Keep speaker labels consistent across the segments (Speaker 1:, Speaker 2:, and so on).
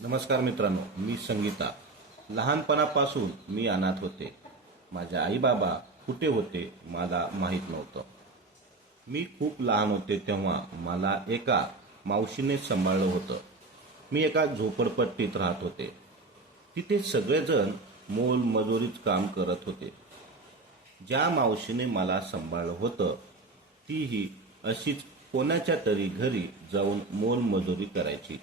Speaker 1: नमस्कार मित्रांनो मी संगीता. लहानपणापासून मी अनाथ होते. माझ्या आई बाबा कुठे होते मला माहीत नव्हतं. मी खूप लहान होते तेव्हा मला एका मावशीने सांभाळलं होतं. मी एका झोपडपट्टीत राहत होते. तिथे सगळेजण मोल मजुरीच काम करत होते. ज्या मावशीने मला सांभाळलं होतं तीही अशीच कोणाच्या तरी घरी जाऊन मोलमजुरी करायची.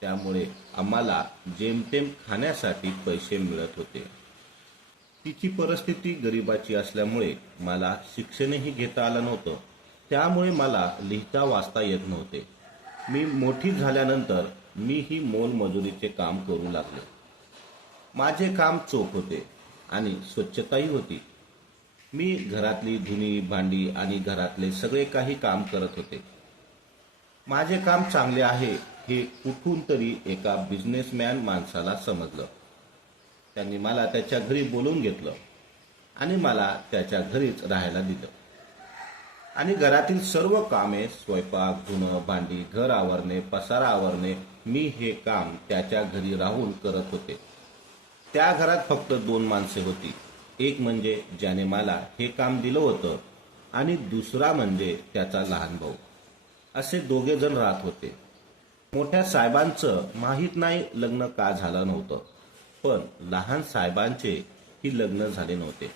Speaker 1: त्यामुळे आम्हाला जेमतेम खाण्यासाठी पैसे मिळत होते. तिची परिस्थिती गरिबाची असल्यामुळे मला शिक्षणही घेता आलं नव्हतं. त्यामुळे मला लिहिता वाचता येत नव्हते. मी मोठी झाल्यानंतर मीही मोलमजुरीचे काम करू लागले. माझे काम चोख होते आणि स्वच्छताही होती. मी घरातली धुनी भांडी आणि घरातले सगळे काही काम करत होते. माझे काम चांगले आहे हे कुठून तरी एका बिझनेसमॅन माणसाला समजलं. त्यांनी मला त्याच्या घरी बोलून घेतलं आणि मला त्याच्या घरीच राहायला दिलं. आणि घरातील सर्व कामे स्वयंपाक धुणं भांडी घर आवरणे पसारा आवरणे मी हे काम त्याच्या घरी राहून करत होते. त्या घरात फक्त दोन माणसे होती. एक म्हणजे ज्याने मला हे काम दिलं होतं आणि दुसरा म्हणजे त्याचा लहान भाऊ. असे दोघे जण राहत होते. मोठ्या साहेबांचं माहीत नाही लग्न का झालं नव्हतं. पण लहान साहेबांचे ही लग्न झाले नव्हते.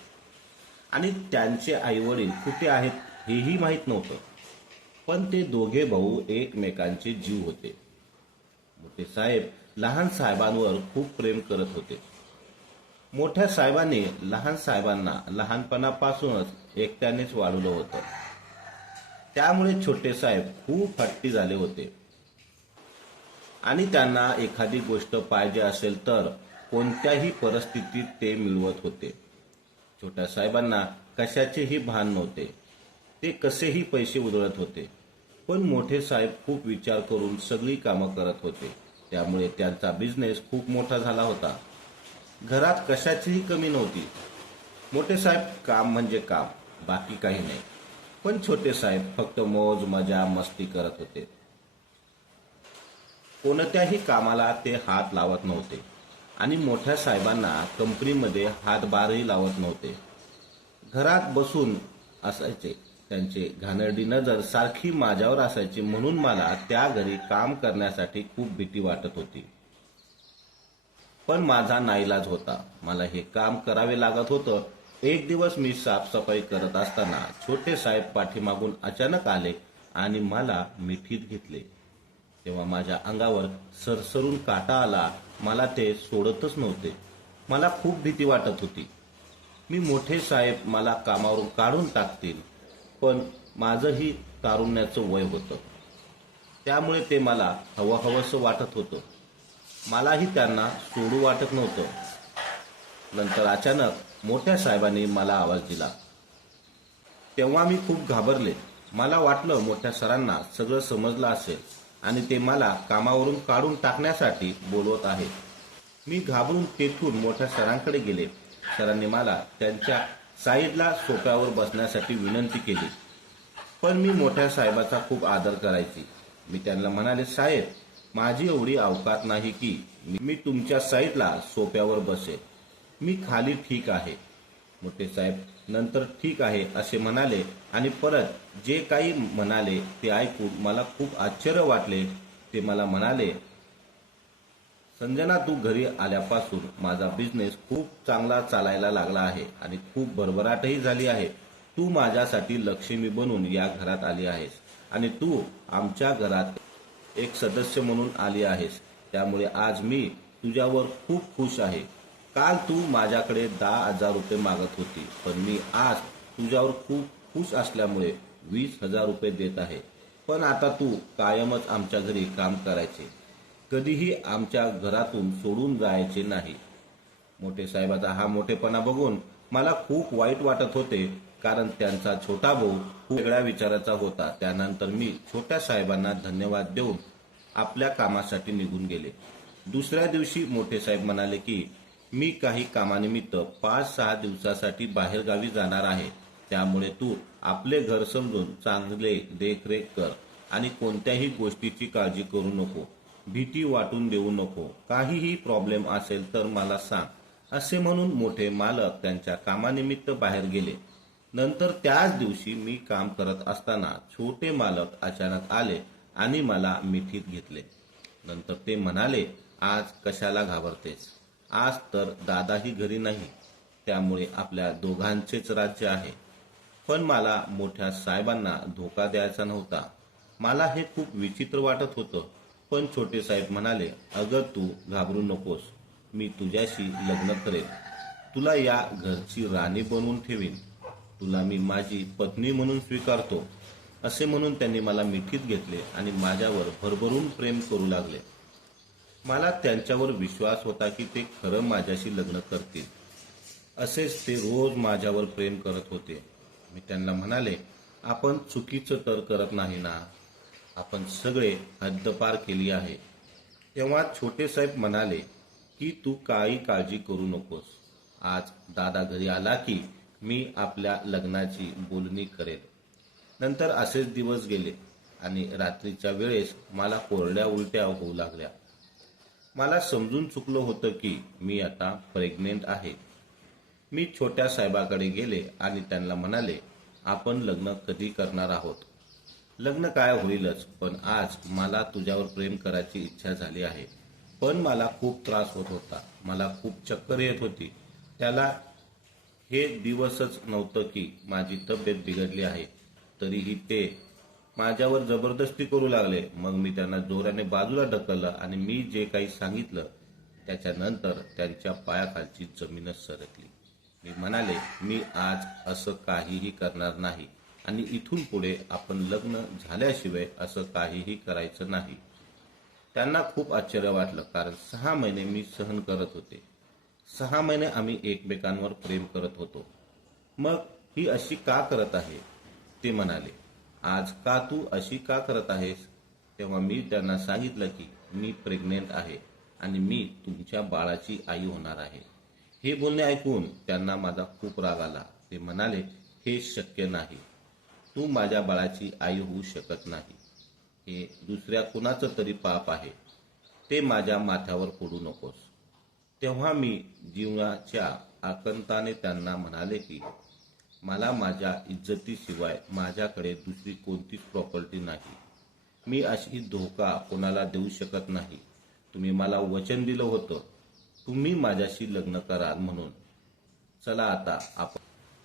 Speaker 1: आणि त्यांचे आई वडील कुठे आहेत हेही माहीत नव्हतं. पण ते दोघे भाऊ एकमेकांचे जीव होते. मोठे साहेब लहान साहेबांवर खूप प्रेम करत होते. मोठ्या साहेबांनी लहान साहेबांना लहानपणापासूनच एकट्यानेच वाढवलं होतं. त्यामुळे छोटे साहेब खूप हट्टी झाले होते. आणि त्यांना एखादी गोष्ट पाहिजे असेल तर कोणत्याही परिस्थितीत ते मिळवत होते. छोट्या साहेबांना कशाचेही भान नव्हते. ते कसेही पैसे उधळत होते. पण मोठे साहेब खूप विचार करून सगळी कामं करत होते. त्यामुळे त्यांचा बिझनेस खूप मोठा झाला होता. घरात कशाचीही कमी नव्हती. मोठे साहेब काम म्हणजे काम बाकी काही नाही. पण छोटे साहेब फक्त मौज मजा मस्ती करत होते. कोणत्याही कामाला ते हात लावत नव्हते. आणि मोठ्या साहेबांना कंपनीमध्ये हातभारही लावत नव्हते. घरात बसून असायचे. त्यांचे घाणेरडी नजर सारखी माझ्यावर असायची म्हणून मला त्या घरी काम करण्यासाठी खूप भीती वाटत होती. पण माझा नाईलाज होता. मला हे काम करावे लागत होतं. एक दिवस मी साफसफाई करत असताना छोटे साहेब पाठीमागून अचानक आले आणि मला मिठीत घेतले. तेव्हा माझ्या अंगावर सरसरून काटा आला. मला ते सोडतच नव्हते. मला खूप भीती वाटत होती. मी मोठे साहेब मला कामावरून काढून टाकतील. पण माझंही तारुण्याचं वय होतं. त्यामुळे ते मला हवं हवंसं वाटत होतं. मलाही त्यांना सोडू वाटत नव्हतं. नंतर अचानक मोठ्या साहेबांनी मला आवाज दिला. तेव्हा मी खूप घाबरले. मला वाटलं मोठ्या सरांना सगळं समजलं असेल. आणि ते मला कामावरून काढून टाकण्यासाठी बोलवत आहेत. मी घाबरून तेथून मोठ्या सरांकडे गेले. सरांनी मला त्यांच्या साईडला सोफ्यावर बसण्यासाठी विनंती केली. पण मी मोठ्या साहेबाचा खूप आदर करायची. मी त्यांना म्हणाले साहेब माझी एवढी अवकात नाही की मी- तुमच्या साईडला सोप्यावर बसेल मी खाली ठीक आहे. मोठे साहेब नंतर ठीक आहे असे म्हणाले आणि परत जे काही म्हणाले ते ऐकून मला खूप आश्चर्य वाटले. ते मला म्हणाले संजना तू घरी आल्यापासून माझा बिझनेस खूप चांगला चालायला लागला आहे आणि खूप भरभराटही झाली आहे. तू माझ्यासाठी लक्ष्मी बनून या घरात आली आहेस आणि तू आमच्या घरात एक सदस्य म्हणून आली आहेस. त्यामुळे आज मी तुझ्यावर खूप खुश आहे. काल तू माझ्याकडे दहा हजार रुपये मागत होती पण मी आज तुझ्यावर खूप खुश असल्यामुळे वीस हजार रुपये देत आहे. पण आता तू कायमच आमच्या घरी काम करायचे. कधीही आमच्या घरातून सोडून जायचे नाही. मोठे साहेबाचा हा मोठेपणा बघून मला खूप वाईट वाटत होते कारण त्यांचा छोटा भाऊ खूप वेगळ्या विचाराचा होता. त्यानंतर मी छोट्या साहेबांना धन्यवाद देऊन आपल्या कामासाठी निघून गेले. दुसऱ्या दिवशी मोठे साहेब म्हणाले की मी काही कामानिमित्त पाच सहा दिवसासाठी बाहेरगावी जाणार आहे. त्यामुळे तू आपले घर समजून चांगले देखरेख कर आणि कोणत्याही गोष्टीची काळजी करू नको. भीती वाटून देऊ नको. काहीही प्रॉब्लेम असेल तर मला सांग. असे म्हणून मोठे मालक त्यांच्या कामानिमित्त बाहेर गेले. नंतर त्याच दिवशी मी काम करत असताना छोटे मालक अचानक आले आणि मला मिठीत घेतले. नंतर ते म्हणाले आज कशाला घाबरतेस? आज तर दादाही घरी नाही त्यामुळे आपल्या दोघांचेच राज्य आहे. पण मला मोठ्या साहेबांना धोका द्यायचा नव्हता. मला हे खूप विचित्र वाटत होतं पण छोटे साहेब म्हणाले अगं तू घाबरू नकोस मी तुझ्याशी लग्न करेन. तुला या घरची राणी बनवून ठेवीन. तुला मी माझी पत्नी म्हणून स्वीकारतो. असे म्हणून त्यांनी मला मिठीत घेतले आणि माझ्यावर भरभरून प्रेम करू लागले. मला त्यांच्यावर विश्वास होता की ते खरं माझ्याशी लग्न करतील. असेच ते रोज माझ्यावर प्रेम करत होते. मी त्यांना म्हणाले आपण चुकीचं तर करत नाही ना. आपण सगळे हद्दपार केली आहे. तेव्हा छोटे साहेब म्हणाले की तू काही काळजी करू नकोस. आज दादा घरी आला की मी आपल्या लग्नाची बोलणी करेन. नंतर असेच दिवस गेले आणि रात्रीच्या वेळेस मला कोरड्या उलट्या होऊ लागल्या. मला समजून चुकलं होतं की मी आता प्रेग्नेंट आहे. मी छोट्या साहेबाकडे गेले आणि त्यांना म्हणाले आपण लग्न कधी करणार आहोत? लग्न काय होईलच पण आज मला तुझ्यावर प्रेम करायची इच्छा झाली आहे. पण मला खूप त्रास होत होता. मला खूप चक्कर येत होती. त्याला हे दिवसच नव्हतं की माझी तब्येत बिघडली आहे. तरीही ते माझ्यावर जबरदस्ती करू लागले. मग मी त्यांना जोराने बाजूला ढकललं आणि मी जे काही सांगितलं त्याच्यानंतर त्यांच्या पायाखालची जमीनच सरकली. मी म्हणाले मी आज असं काहीही करणार नाही आणि इथून पुढे आपण लग्न झाल्याशिवाय असं काहीही करायचं नाही. त्यांना खूप आश्चर्य वाटलं कारण सहा महिने मी सहन करत होते. सहा महिने आम्ही एकमेकांवर प्रेम करत होतो. मग ही अशी का करत आहे? ते म्हणाले आज का तू अशी का करत आहेस? तेव्हा मी त्यांना सांगितलं की मी प्रेग्नेंट आहे आणि मी तुमच्या बाळाची आई होणार आहे. हे बोलणे ऐकून त्यांना माझा खूप राग आला. ते म्हणाले हे शक्य नाही. तू माझ्या बाळाची आई होऊ शकत नाही. हे दुसऱ्या कुणाचं तरी पाप आहे. ते माझ्या माथ्यावर फोडू नकोस. तेव्हा मी जीवनाच्या आकंताने त्यांना म्हणाले की मला माझ्या इज्जतीशिवाय माझ्याकडे दुसरी कोणतीच प्रॉपर्टी नाही. मी अशी धोका कोणाला देऊ शकत नाही. तुम्ही मला वचन दिलं होतं. तुम्ही माझ्याशी लग्न कराल म्हणून. चला आता आपण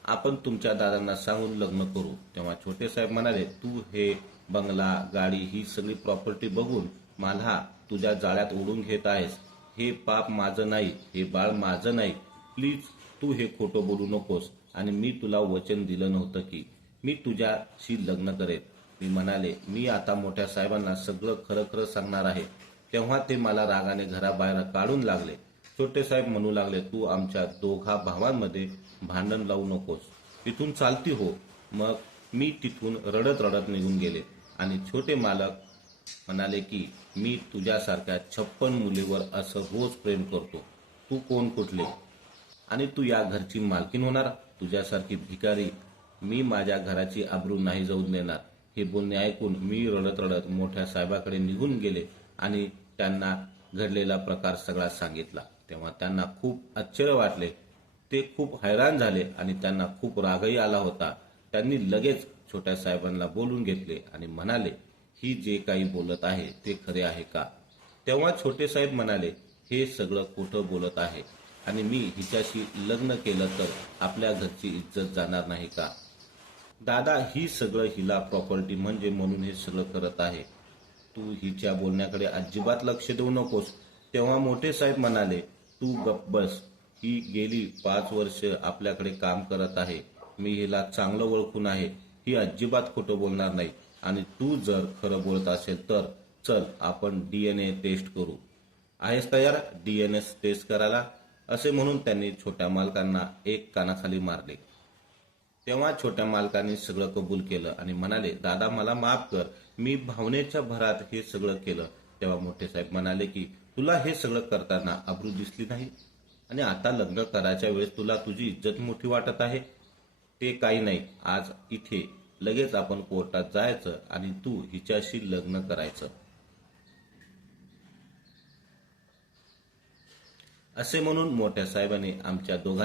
Speaker 1: आपण तुमच्या दादांना सांगून लग्न करू. तेव्हा छोटे साहेब म्हणाले तू हे बंगला गाडी ही सगळी प्रॉपर्टी बघून मला तुझ्या जाळ्यात ओढून घेत आहेस. हे पाप माझं नाही हे बाळ माझं नाही. प्लीज तू हे खोटं बोलू नकोस. आणि मी तुला वचन दिलं नव्हतं की मी तुझ्याशी लग्न करेन. मी म्हणाले मी आता मोठ्या साहेबांना सगळं खरं खरं सांगणार आहे. तेव्हा ते मला रागाने घराबाहेर काढून लागले. छोटे साहेब म्हणू लागले तू आमच्या दोघा भावांमध्ये भांडण लावू नकोस. तिथून चालती हो. मग मी तिथून रडत रडत निघून गेले. आणि छोटे मालक म्हणाले की मी तुझ्यासारख्या छप्पन मुलीवर असं रोज प्रेम करतो. तू कोण कुठले? आणि तू या घरची मालकीन होणार? तुझ्यासारखी भिकारी मी माझ्या घराची आबरू नाही जाऊन देणार. हे बोलणे ऐकून मी रडत रडत मोठ्या साहेबाकडे निघून गेले आणि त्यांना घडलेला प्रकार सगळा सांगितला. तेव्हा त्यांना खूप आश्चर्य वाटले. ते खूप हैराण झाले आणि त्यांना खूप रागही आला होता. त्यांनी लगेच छोट्या साहेबांना बोलून घेतले आणि म्हणाले ही जे काही बोलत आहे ते खरे आहे का? तेव्हा छोटे साहेब म्हणाले हे सगळं खोटं बोलत आहे. आणि मी हिच्याशी लग्न केलं तर आपल्या घरची इज्जत जाणार नाही का? दादा ही सगळं हिला प्रॉपर्टी म्हणजे म्हणून हे सगळं करत आहे. तू हिच्या बोलण्याकडे अजिबात लक्ष देऊ नकोस. तेव्हा मोठे साहेब म्हणाले तू गप्प बस. ही गेली पाच वर्ष आपल्याकडे काम करत आहे. मी हिला चांगलं ओळखून आहे. ही अजिबात खोटं बोलणार नाही. आणि तू जर खरं बोलत असेल तर चल आपण डीएनए टेस्ट करू. आहेस तयार? डीएनए टेस्ट करायला? असे म्हणून त्यांनी छोट्या मालकांना एक कानाखाली मारले. तेव्हा छोट्या मालकांनी सगळं कबूल केलं आणि म्हणाले दादा मला माफ कर. मी भावनेच्या भरात हे सगळं केलं. तेव्हा मोठे साहेब म्हणाले की तुला हे सगळं करताना अब्रू दिसली नाही आणि आता लग्न करायच्या वेळेस तुला तुझी इज्जत मोठी वाटत आहे. ते काही नाही. आज इथे लगेच आपण कोर्टात जायचं आणि तू हिच्याशी लग्न करायचं. असे म्हणून मोठ्या साहेबांनी आमच्या दोघां